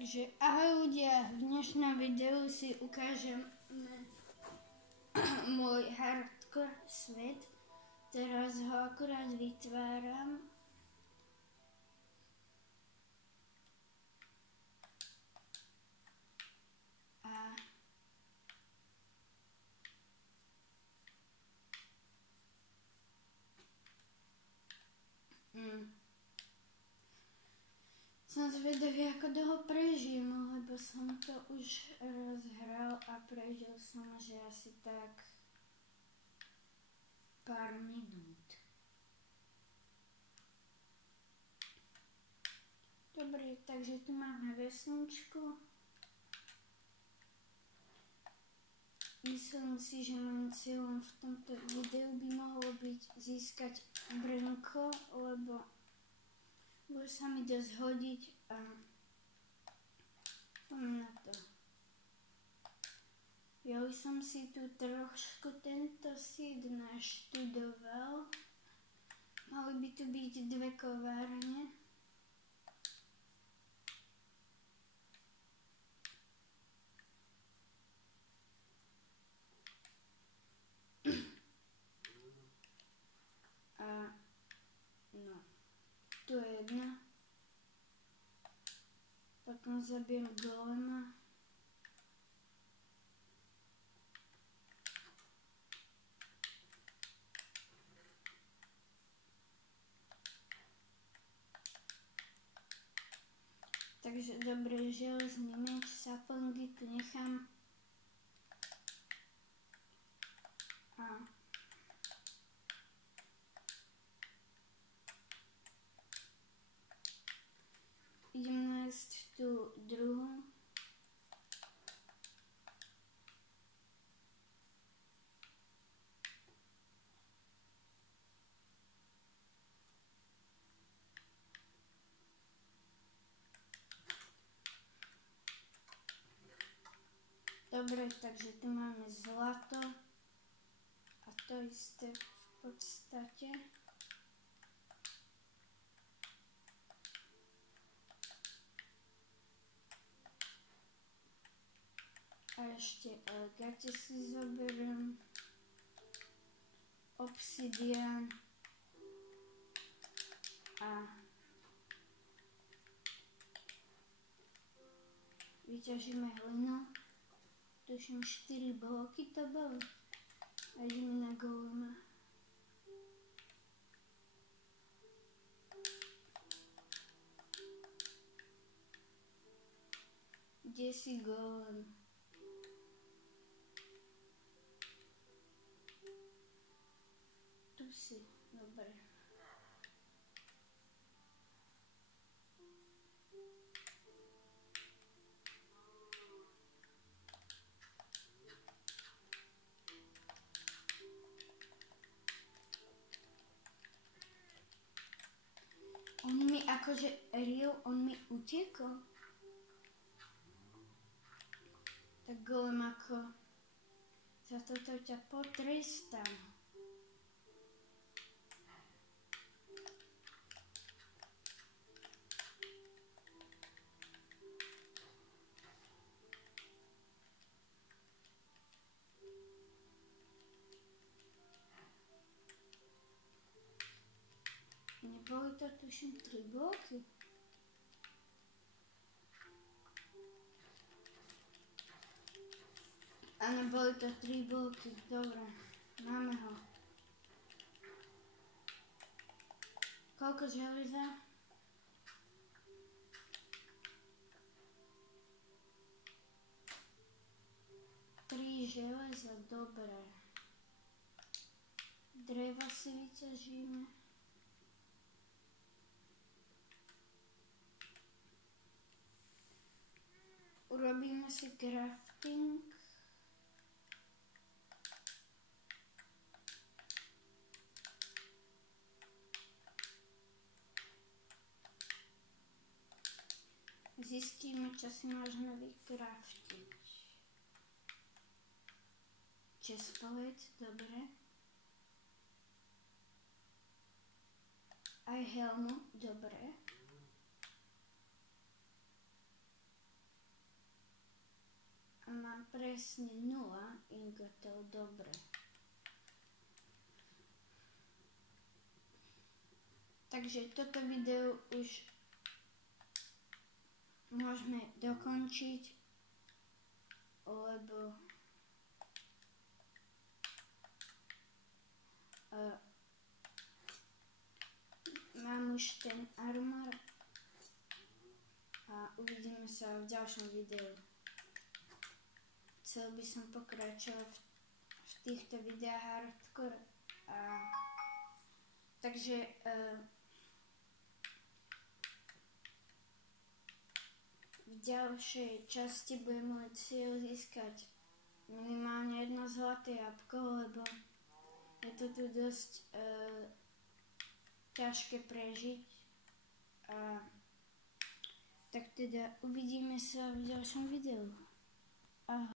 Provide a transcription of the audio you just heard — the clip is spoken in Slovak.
Takže ahoj ľudia, v dnešnom videu si ukážem môj hardcore svet. Teraz ho akurát vytváram. Som zvedavý, ako dlho prežijem, lebo som to už rozhral a prežil som, že asi tak pár minút. Dobre, takže tu máme vesničku. Myslím si, že môjim cieľom v tomto videu by mohlo byť získať brnko, lebo bude sa mi dosť hodiť a poďme na to. Ja už som si tu trošku tento seed naštudoval. Mali by tu byť dve kovárne. A no. Tu je jedna. Potom zabijem golema. Takže dobre, železný meč, sapongy tu nechám. A idem nájsť tú druhú. Dobre, takže tu máme zlato a to isté v podstate. A ešte gate si zoberiem, obsidian a vyťažíme hlinu. Tuším 4 bloky to boli. A ideme na golema. Kde si golem? Tu si, dobre. On mi akože on mi utiekol. Tak golem ako za toto ťa potrestám. Neboli to tuším 3 bloky. Áno, boli to 3 bloky. Dobre, máme ho. Koľko železa? 3 železa, dobre. Dreva si vyťažíme. Urobíme si crafting. Zistíme, čo si možno vykraftiť. Chestplate, dobre. Aj helmu, dobre. presne 0, inko to dobre. Takže toto video už môžeme dokončiť, lebo mám už ten armor a uvidíme sa v ďalšom videu. Chcel by som pokračovať v týchto videách hardcore, takže v ďalšej časti bude môj cieľ získať minimálne 1 zlaté jabko, lebo je to tu dosť ťažké prežiť. Tak teda uvidíme sa v ďalšom videu. Ahoj.